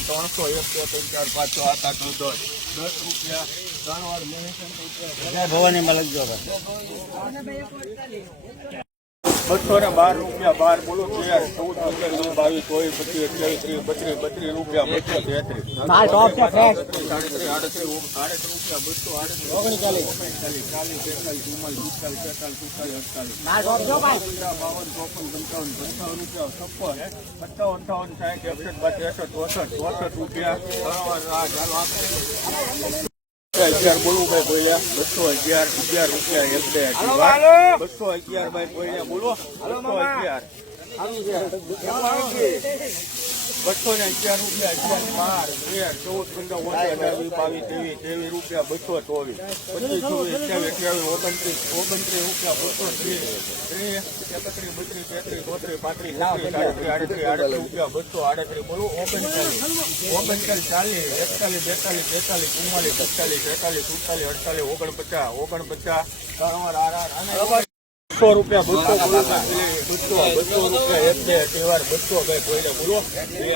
ત્રણસો, એક, ચાર, પાંચ, છ, સાત, આઠ, નવ, દસ. ત્રણ વાર. ભવાની માં લખજો બસો ને બાર રૂપિયા બાર બોલો તેર ચૌદ પંદર વીસ બાવીસ ચોવીસ પચીસ અઠ્યાવીસ ત્રીસ બત્રીસ બત્રીસ રૂપિયા બસો તેત્રીસ. સાડત્રીસ આડત્રીસ આડત્રીસ રૂપિયા બસો આડત્રીસ. ઓગણચાલીસ ઓગણચાલીસ ચાલીસ તેતાલીસ ચુમ્માલીસ પિસ્તાલીસ તેતાલીસ ચુમ્માલીસ અડતાલીસ. પંચાવન, બાવન ચોપન પંચાવન પંચાવન રૂપિયા છપ્પન સત્તાવન અઠાવન સાઠ એકસઠ બાર ત્રેસઠ ચોસઠ ચોસઠ રૂપિયા. ચાલો આપણે અગિયાર બોલવું ભાઈ બોલ્યા. બસો અગિયાર અગિયાર રૂપિયા એક બે બસો અગિયાર ભાઈ બોલ્યા બોલો. બસો અગિયાર. બસો ને અગિયાર રૂપિયા અગિયાર બાર તેર ચૌદ પંદર ઓગણ અઢાર વીસ બાવીસ ત્રેવીસ ત્રેવીસ રૂપિયા બસો ચોવીસ પચીસ ચોવીસ અઠ્યાવીસ અઠ્યાવીસ ઓગણત્રીસ ઓગણત્રીસ રૂપિયા બસો ત્રીસ ત્રીસ એકત્રીસ બત્રીસ તેત્રીસ ચોત્રીસ પાંત્રીસ છત્રીસ આડત્રીસ આડત્રીસ રૂપિયા બસો આડત્રીસ બોલો ઓગણચાલીસ ઓગણચાલીસ ચાલીસ એકતાલીસ બેતાલીસ તેતાલીસ ચુમ્માલીસ સત્તાલીસ તેતાલીસ સુડતાલીસ અડતાલીસ ઓગણપચાસ ઓગણપચાસ ત્રણ વાર આર આર બસો રૂપિયા બસો બસો બસો રૂપિયા એક બે તહેવાર બસો ભાઈ કોઈને બોલો. બે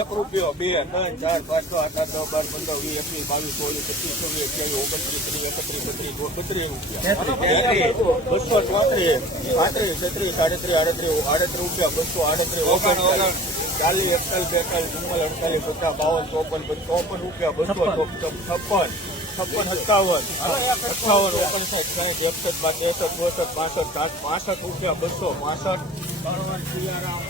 એક રૂપિયો બે ત્રણ ચાર પાંચ છ આઠ આઠ નવ બાર પંદર વીસ એકવીસ બાવીસ ચોવીસ પચીસ છવ્વીસ અઠ્યાવીસ ઓગણત્રીસ ત્રીસ એકત્રીસ બત્રીસ બત્રીસ રૂપિયા. બસો ચોત્રીસ પાંત્રીસ છત્રીસ સાડત્રીસ આડત્રીસ આડત્રીસ રૂપિયા બસો આડત્રીસ ઓગણ ચાલીસ એકતાલીસ બેતાલીસ ચુમ્માલીસ અડતાલીસ પચાસ બાવન ચોપન ચોપન રૂપિયા બસો છપ્પન. છપ્પન સત્તાવન અઠાવન ઓગણસાઠ સાઠ એકસઠ બાદ ત્રેસઠ બોસઠ પાસઠ સાઠ પાસઠ રૂપિયા બસો પાસઠ સિયારામ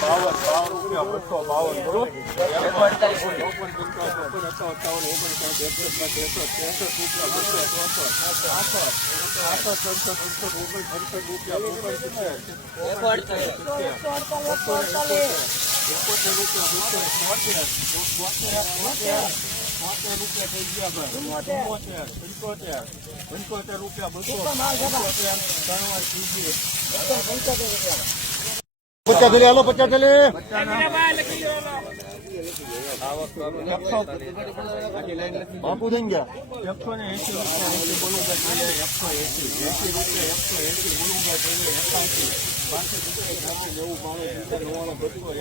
બાવન બાવન રૂપિયા રૂપિયા રૂપિયા એકોતેર રૂપિયા છોતેર રૂપિયા થઈ ગયા પંચોતેર પંચોતેર રૂપિયા બસો પંચોતેર ત્રણ ત્રીજી પચાસ હાલો પચાસ થેલી બાપુ થઈ ગયા એસી રૂપિયા એસી રૂપિયા એકસો એસી બોલુગા થઈને એકાસી બાસઠ રૂપિયા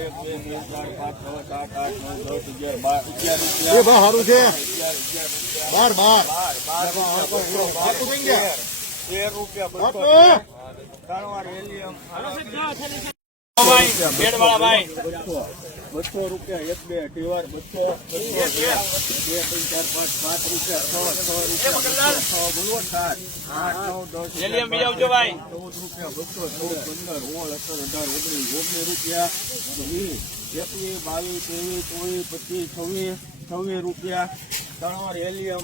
એક બે ચાર પાંચ છ સાત આઠ નવ દસ અગિયાર બાર બાર બાર બાર બાપુ થઈ તેર રૂપિયા બસો રૂપિયા એક બે અઢી બસો બે ત્રણ ચાર પાંચ પાંચ રૂપિયા. છ છ રૂપિયા છ સાત આઠ નવ દસ ચૌદ રૂપિયા બસો ચૌદ પંદર ઓળ અઢાર અઢાર ઓગણીસ ઓગણીસ રૂપિયા વીસ એકવીસ બાવીસ ત્રેવીસ ચોવીસ પચીસ છવ્વીસ છવ્વીસ રૂપિયા ત્રણ એલિયમ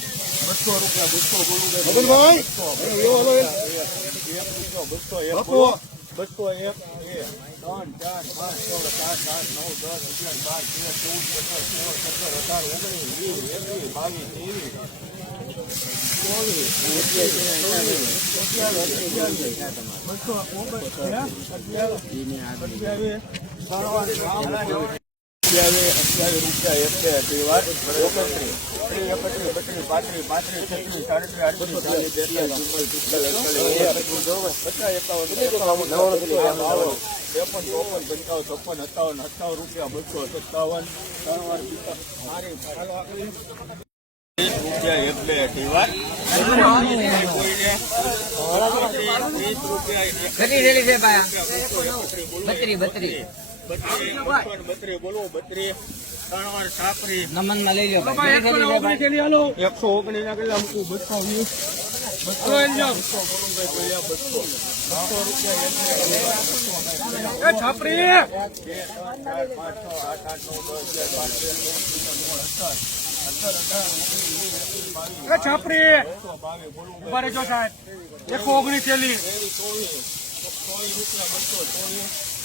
બસો રૂપિયા બસો બોલું બસો. બસો બસો એક ત્રણ ચાર પાંચ છ સાત આઠ નવ દસ અગિયાર બાર તેર ચૌદ પંદર સોળ સત્તર અઢાર ઓગણીસ વીસ એકવીસ બાવીસ ત્રેવીસ બસો અગિયાર અગિયાવીસ અત્યારે અઠ્યાવીસ રૂપિયા એક બે અઢી વાર ઓગણત્રીસ ત્રીસ એકત્રીસ બત્રીસ પાંત્રીસ પાંત્રીસ, છત્રીસ, સાડત્રીસ આડત્રીસ ચાલીસ, બેતાલીસ ચુમ્માલીસ બાવન ત્રેપન ચોપન સત્તાવન સત્તાવન રૂપિયા બસો સત્તાવન રૂપિયા એક બે અઢી વાર કોઈને ત્રીસ રૂપિયા છે ભાઈ બત્રી બોલો બત્રી ત્રણ વાર સાપરી નમનમાં લઈ લો એકસો ઓગણીસ ના કેટલા મૂકું? બસો વીસ. છાપરી! છાપરી! ઊભા રહેજો સાહેબ. એકસો ઓગણીસ થેલી ચોવીસ ચોવીસ રૂપિયા બસો ચોવીસ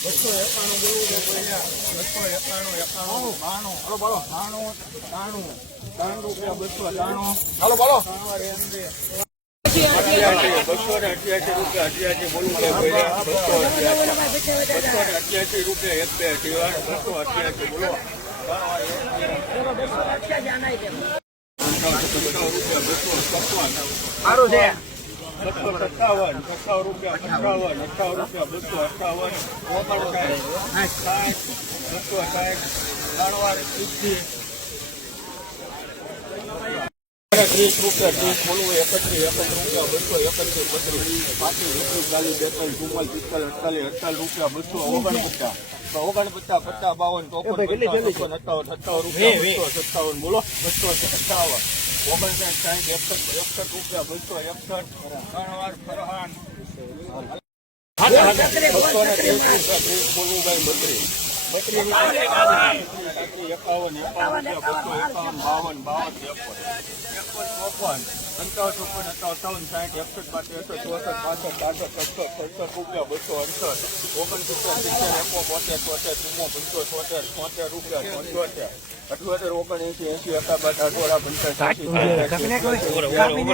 બસો એકાણું બોલવું બસો એકાણું એકાણું બાણું હલો બોલો બાણું ત્રાણું ત્રણ રૂપિયા બસો ત્રાણું હાલો બોલો બસો ને રૂપિયા અઠ્યાસી બોલું બસો બસો ને અઠ્યાસી રૂપિયા એક બે બસો અઠ્યાસી બોલો સારું છે. બસો સત્તાવન સત્તાવન રૂપિયા સત્તાવન અઠાવન રૂપિયા બસો અઠાવન ઓગણસાઠ સાઠ બસો સાઠ ત્રણ સિત્તી ત્રીસ રૂપિયા ત્રીસ બોલવું એકત્રીસ એકત્રીસ રૂપિયા બસો એકત્રીસ બત્રીસ. પાંત્રીસ ચાલીસ બેતાલીસ ચુમ્માલીસ પિસ્તાલીસ અડતાલીસ અડતાલીસ રૂપિયા બસો ઓગણપચાસ. ઓગણપચાસ પચાસ બાવન ચોપન પચાસ અઠાવન સત્તાવન રૂપિયા બસો સત્તાવન બોલો બસો સત્તાવન. ઓગણસાઠ સાઠ એકસઠ એકસઠ રૂપિયા બસો એકસઠ ત્રણ વાર ફરહાન એકાવન એકાવન એકાવન બાવન બાવન ચોપન પંચાવન ચોપન અઠાવન સાઠ એકસઠ બાર ત્રેસઠ ચોસઠ પાસઠ બાસઠ સડસઠ સડસઠ રૂપિયા બસો અડસઠ ઓગણસિત્તેર સિત્તેર એકો બોતેર ચોતેર ચુમ્મો પંચો છોતેર છોતેર રૂપિયા પંચોતેર અઠ્યોતેર ઓગણએંસી એંસી એકાબાદ અઠોરા પંચાસી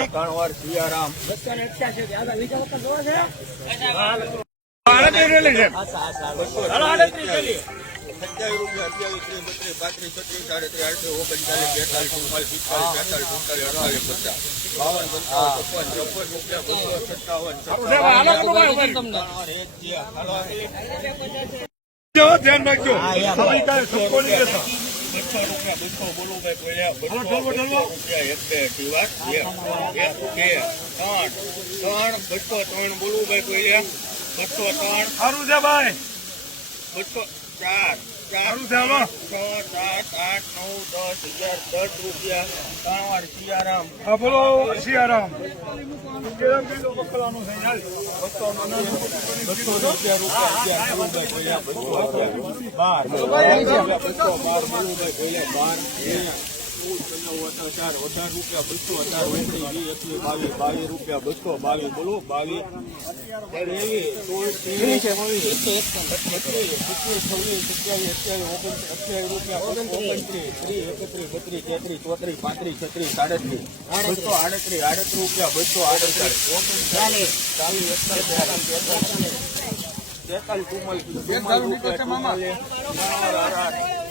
ત્રણ વાર સિયારામ સત્યાવીસ રૂપિયા અઠ્યાવીસ ત્રીસ બત્રીસ પાંત્રીસ છત્રીસ સાડત્રીસ આડત્રીસ ઓગણચાલીસ બેતાલીસ ચુમ્માલીસ પિસ્તાલીસ બેતાલીસ સુડતાલીસ અડતાલીસ પચાસ બાવન પંચાવન છપ્પન છપ્પન રૂપિયા બસો સત્તાવન ધ્યાન રાખજો બસો રૂપિયા બસો બોલું ભાઈ બોલ્યા બસો રૂપિયા એક બે દીવાર બે એક બે ત્રણ ત્રણ બસો ત્રણ બોલું ભાઈ. બોલ્યા બસો ત્રણ સારું છે ભાઈ બસો ચાર. સારું છે હાલો છ સાત આઠ નવ દસ અગિયાર દસ રૂપિયા ત્રણ સિયારામ હા બોલો સિયારામ બાર બાર ચૌદ પંદર અઢાર ચાર અઢાર રૂપિયા બસો અઢાર ઓગણીસ વીસ એકવીસ બાવીસ બાવીસ રૂપિયા બસો બાવીસ બોલો બાવીસ પાંત્રીસ છત્રીસ સાડત્રીસ બસો આડત્રીસ આડત્રીસ રૂપિયા બસો આડત્રીસ ઓગણચાલીસ ચાલીસ એકતાલીસ તેતાલીસ રૂપિયા